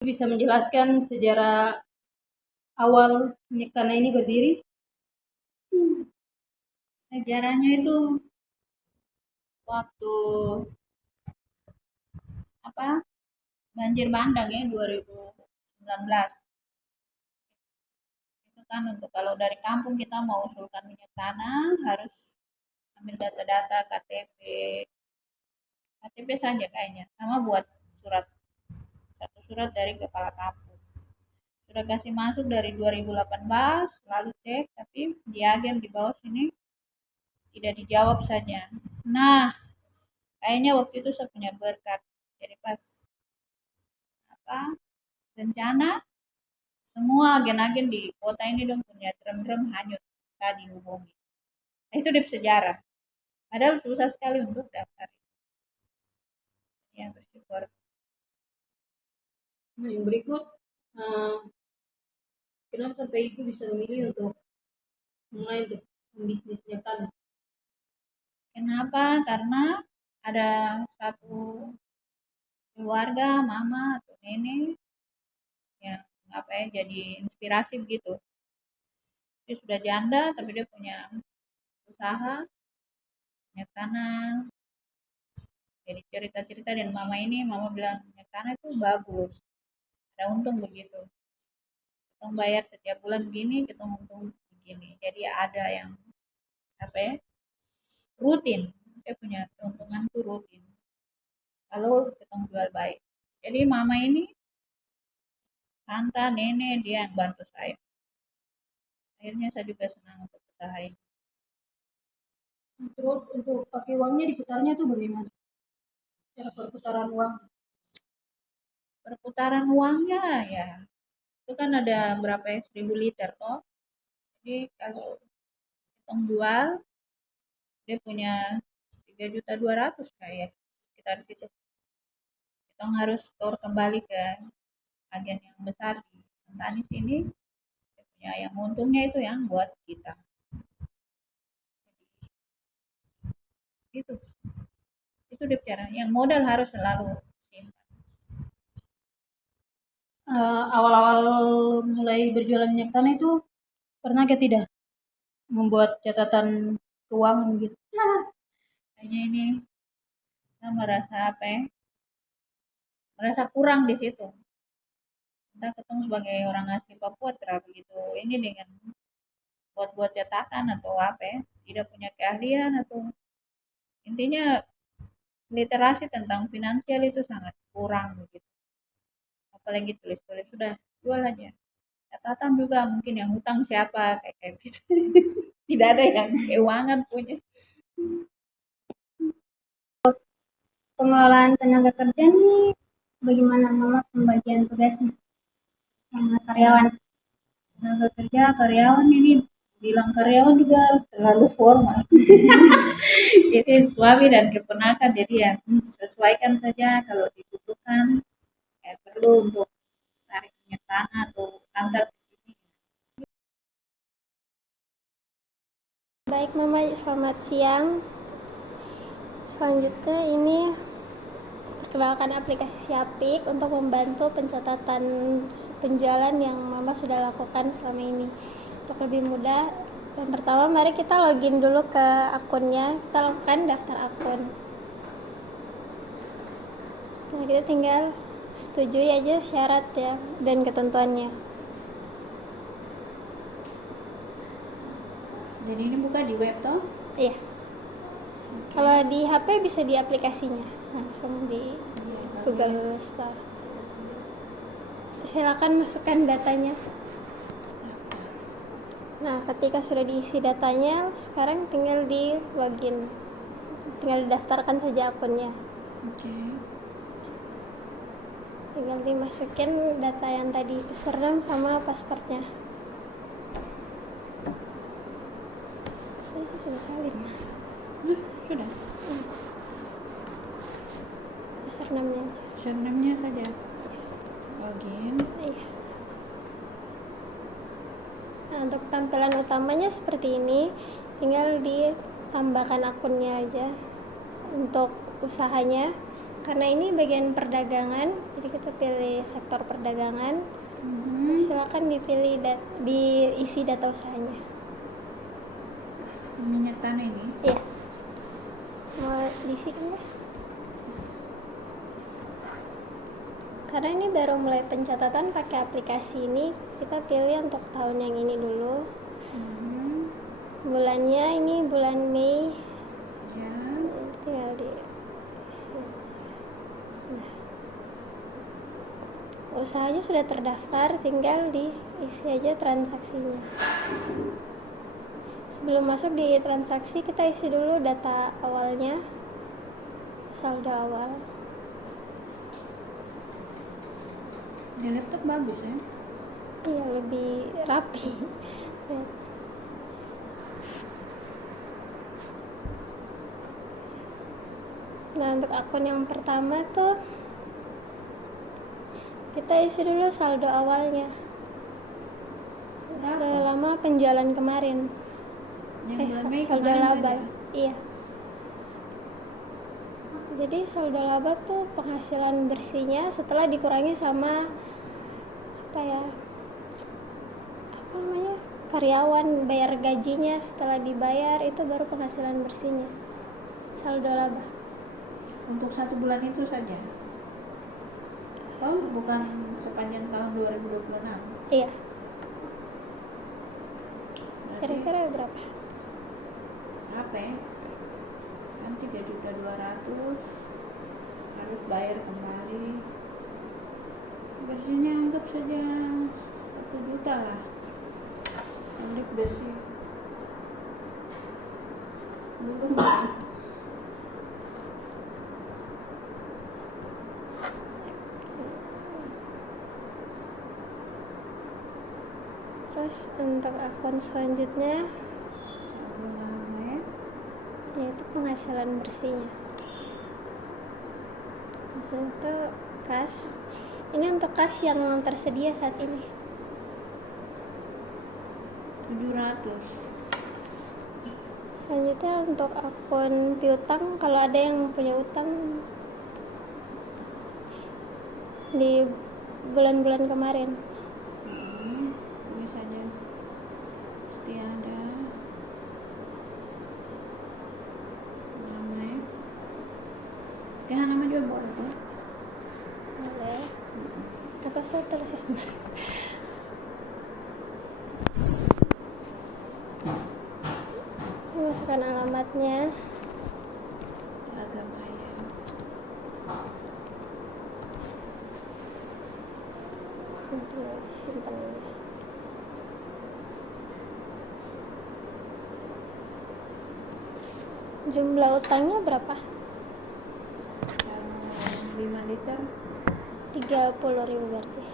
Bisa menjelaskan sejarah awal minyak tanah ini berdiri? Sejarahnya itu waktu banjir bandang ya 2019. Itu kan untuk kalau dari kampung kita mau usulkan minyak tanah harus ambil data-data KTP saja kayaknya, sama buat surat, satu surat dari kepala kampung. Sudah kasih masuk dari 2018, lalu cek, tapi di agen di bawah sini tidak dijawab saja. Nah, kayaknya waktu itu saya punya berkat. Jadi pas rencana, semua agen-agen di kota ini dong punya drum-drum hanyut tadi dihubungi. Nah, itu di sejarah. Padahal susah sekali untuk daftar. Ya, bersyukur. Nah, yang berikut, kenapa sampai Ibu bisa memilih untuk mulai bisnis minyak tanah? Kenapa? Karena ada satu keluarga, mama atau nenek yang jadi inspirasi begitu. Dia sudah janda tapi dia punya usaha minyak tanah. Jadi cerita-cerita dan mama bilang minyak tanah itu bagus, ada untung begitu. Kita bayar setiap bulan begini, kita untung begini. Jadi ada yang apa ya, rutin. Dia punya keuntungan tuh rutin. Kalau kita jual baik. Jadi mama ini, tante, nenek, dia yang bantu saya. Akhirnya saya juga senang untuk usaha ini. Terus untuk pakai uangnya diputarnya tuh bagaimana? Cara perputaran uang? Perputaran uangnya ya, itu kan ada berapa ya, 1.000 liter toh. Jadi kalau kita jual, dia punya 3.200.000 kayak sekitar situ. Kita harus store kembali ke agen yang besar di Sentani sini. Dia punya yang untungnya itu yang buat kita. Itu dia cara. Yang modal harus selalu simpan. Awal-awal mulai berjualan minyak tanah itu pernah ke tidak membuat catatan keuangan gitu? Kayaknya ini saya merasa merasa kurang di situ. Kita ketemu sebagai orang asli Papua terlalu begitu ini dengan buat catatan atau apa ya, tidak punya keahlian atau intinya literasi tentang finansial itu sangat kurang begitu. Apalagi tulis-tulis sudah jual aja. Catatan juga mungkin yang hutang siapa kayak gitu. Tidak ada yang keuangan punya. Pengelolaan tenaga kerja nih bagaimana Mama pembagian tugasnya sama karyawan? Tenaga kerja karyawan ini bilang karyawan juga terlalu formal. Jadi suami dan keponakan jadi ya sesuaikan saja kalau dibutuhkan perlu untuk tarik minyak tanah atau antar ke sini. Baik Mama, selamat siang. Selanjutnya ini perkenalkan aplikasi Siapik untuk membantu pencatatan penjualan yang Mama sudah lakukan selama ini. Untuk lebih mudah, yang pertama mari kita login dulu ke akunnya, kita lakukan daftar akun. Nah, kita tinggal setujui aja syarat ya dan ketentuannya. Jadi ini buka di web toh? Iya. Kalau di HP bisa di aplikasinya, langsung di Google Store. Silakan masukkan datanya. Nah, ketika sudah diisi datanya, sekarang tinggal di login. Tinggal didaftarkan saja akunnya. Oke. Tinggal dimasukin data yang tadi, username sama pasportnya. Ini sih sudah salin. Sudah. Username-nya aja. Username-nya saja. Login. Iya. Nah, untuk tampilan utamanya seperti ini, tinggal ditambahkan akunnya aja untuk usahanya. Karena ini bagian perdagangan, jadi kita pilih sektor perdagangan. Silakan dipilih diisi data usahanya. Minyak tanah ini. Iya. Mau diisi kan ya? Karena ini baru mulai pencatatan pakai aplikasi ini, kita pilih untuk tahun yang ini dulu. Bulannya ini bulan Mei. Ya. Tinggal diisi aja. Nah, usahanya sudah terdaftar, tinggal diisi aja transaksinya. Sebelum masuk di transaksi, kita isi dulu data awalnya, saldo awal. Di laptop bagus ya. Iya, lebih rapi. Nah, untuk akun yang pertama tuh kita isi dulu saldo awalnya selama penjualan kemarin. Yang bulan Mei Saldo kemarin laba. saja. Iya. Jadi saldo laba tuh penghasilan bersihnya setelah dikurangi sama apa namanya, karyawan, bayar gajinya, setelah dibayar itu baru penghasilan bersihnya, saldo laba. Untuk 1 bulan itu saja. Oh, bukan sepanjang tahun 2026. Iya. Berarti Kira-kira berapa? berapa ya? Kan 3.200.000 harus bayar kembali. Bersihnya anggap saja 1 juta lah. Untuk bersih. Belum. Terus untuk akun selanjutnya Saldo laba. yaitu penghasilan bersihnya. Untuk kas, ini untuk kas yang tersedia saat ini. 700. Selanjutnya untuk akun piutang, kalau ada yang punya utang di bulan-bulan kemarin. Ini saja pasti ada nama. Nama juga boleh tuh. Boleh. Atau saya tulis sebenarnya. Masukkan alamatnya. Agama ya. Untuk simpan ini. Jumlah utangnya berapa? Kalau 5 liter 30.000 berarti.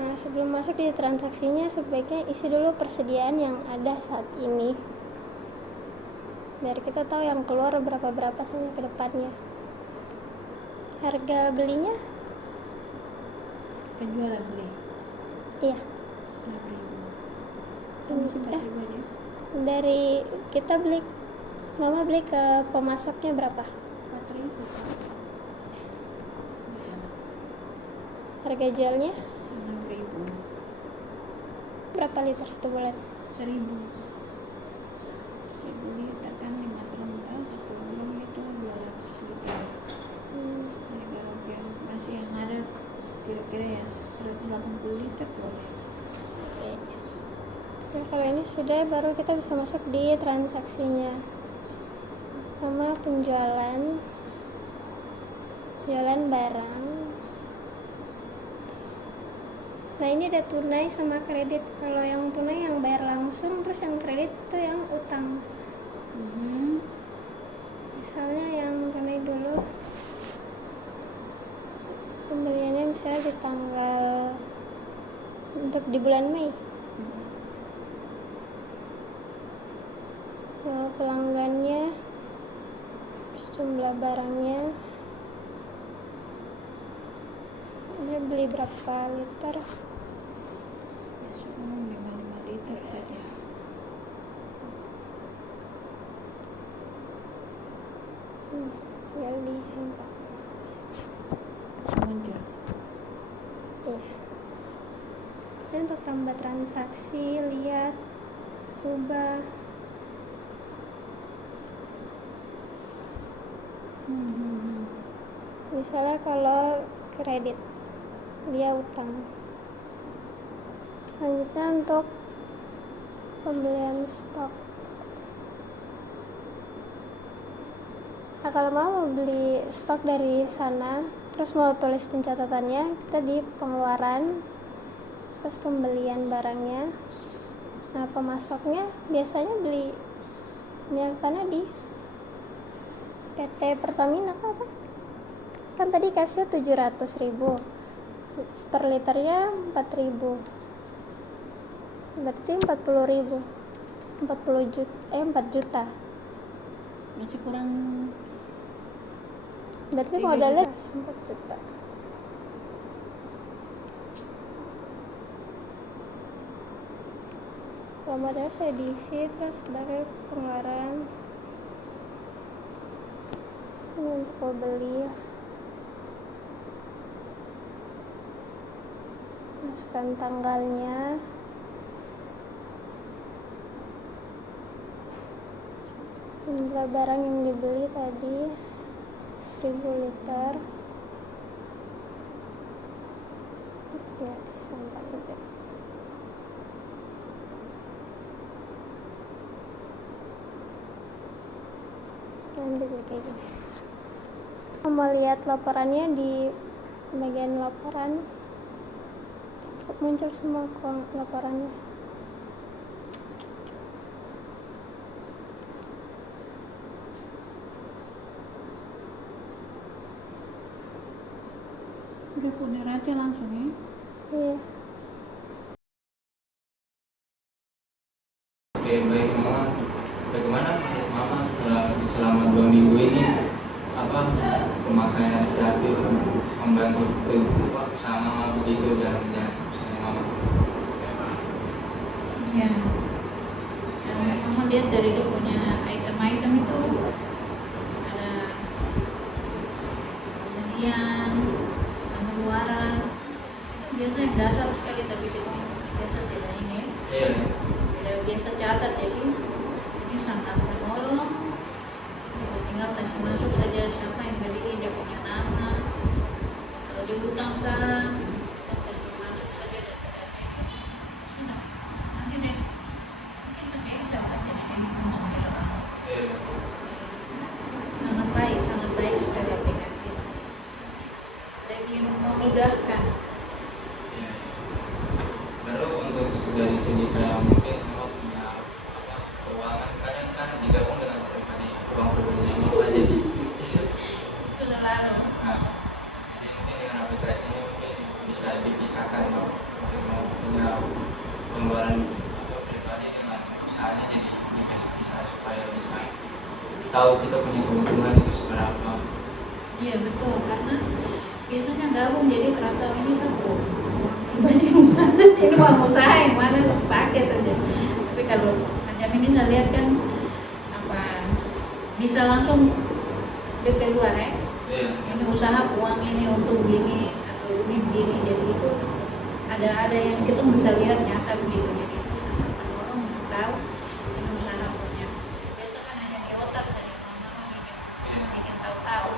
Nah, sebelum masuk di transaksinya sebaiknya isi dulu persediaan yang ada saat ini, biar kita tahu yang keluar berapa saja ke depannya. Harga belinya? penjualan beli. Iya. 6.000. 4.000 aja. Dari kita beli, mama beli ke pemasoknya berapa? 4.000. Harga jualnya 6.000. berapa liter satu bulan? 1.000 liter kan 5 kental, 1 bulan itu 200 liter. Jadi kalau yang masih yang ada kira-kira ya 180 liter boleh. Oke. Nah, kalau ini sudah, baru kita bisa masuk di transaksinya sama penjualan barang. Nah, ini ada tunai sama kredit. Kalau yang tunai yang bayar langsung, terus yang kredit itu yang utang. Misalnya yang tunai dulu, pembeliannya misalnya di tanggal, untuk di bulan Mei. Nah, pelanggannya, jumlah barangnya, ini beli berapa liter? Masuk 5 liter saja. disimpan. muncul. Iya. Dan untuk tambah transaksi, lihat, ubah. Misalnya kalau kredit, dia utang. Selanjutnya untuk pembelian stok. Nah, kalau mau beli stok dari sana, terus mau tulis pencatatannya, kita di pengeluaran, terus pembelian barangnya. Nah, pemasoknya biasanya beli minyak tanah di PT Pertamina apa? Kan tadi kasih 700.000, per liternya 4.000, berarti 40.000, 4 juta. Masih kurang Berarti 3 modalnya 4 juta. Kalau modalnya saya diisi, terus sebagai pengeluaran ini untuk pembeli, masukkan tanggalnya, jumlah barang yang dibeli tadi 1000 liter, ya disimpan juga. Nanti jadi kayak gini. Mau lihat laporannya, di bagian laporan muncul semua laporannya. udah punya aja langsung ya. Iya. Oke, baik Mama. Bagaimana menurut Mama selama 2 minggu ini pemakaian Syapik membantu ke usaha Mama begitu dalam menjalankan usaha Mama? Ya, mama lihat dari dia punya item-item itu ada pembelian, pengeluaran, biasanya dasar sekali, tapi kita biasa tidak ini, Iya. tidak biasa catat, jadi ini sangat menolong. Tinggal kasih masuk saja siapa yang beli, dia punya nama, kalau dihutangkan kita kasih masuk saja data-data itu. Sudah, nanti deh mungkin pakai Excel aja deh, hitung sendiri lah. Iya. Sangat baik sekali aplikasi ini, lebih memudahkan. Iya. Baru untuk dari segi kayak mungkin Mama punya keuangan kadang kan digabung dengan uang pribadi Mama jadi Itu selalu. nah, jadi mungkin dengan aplikasi ini mungkin bisa dipisahkan untuk mau punya pengeluaran pribadi dengan usahanya, jadi dipisah supaya bisa tahu kita punya keuntungan itu seberapa. Iya betul, karena biasanya gabung jadi kerata ini satu pribadi yang mana, ini uang usaha yang mana pakai saja. Tapi kalau macam ini saya lihat kan apa bisa langsung dia keluar ya. Iya. Ini usaha uang ini untuk gini atau ini begini, jadi itu ada yang kita bisa lihat nyata begitu, jadi itu sangat menolong untuk tahu ini usaha punya. Biasa kan hanya di otak saja, mama bikin tahu-tahu.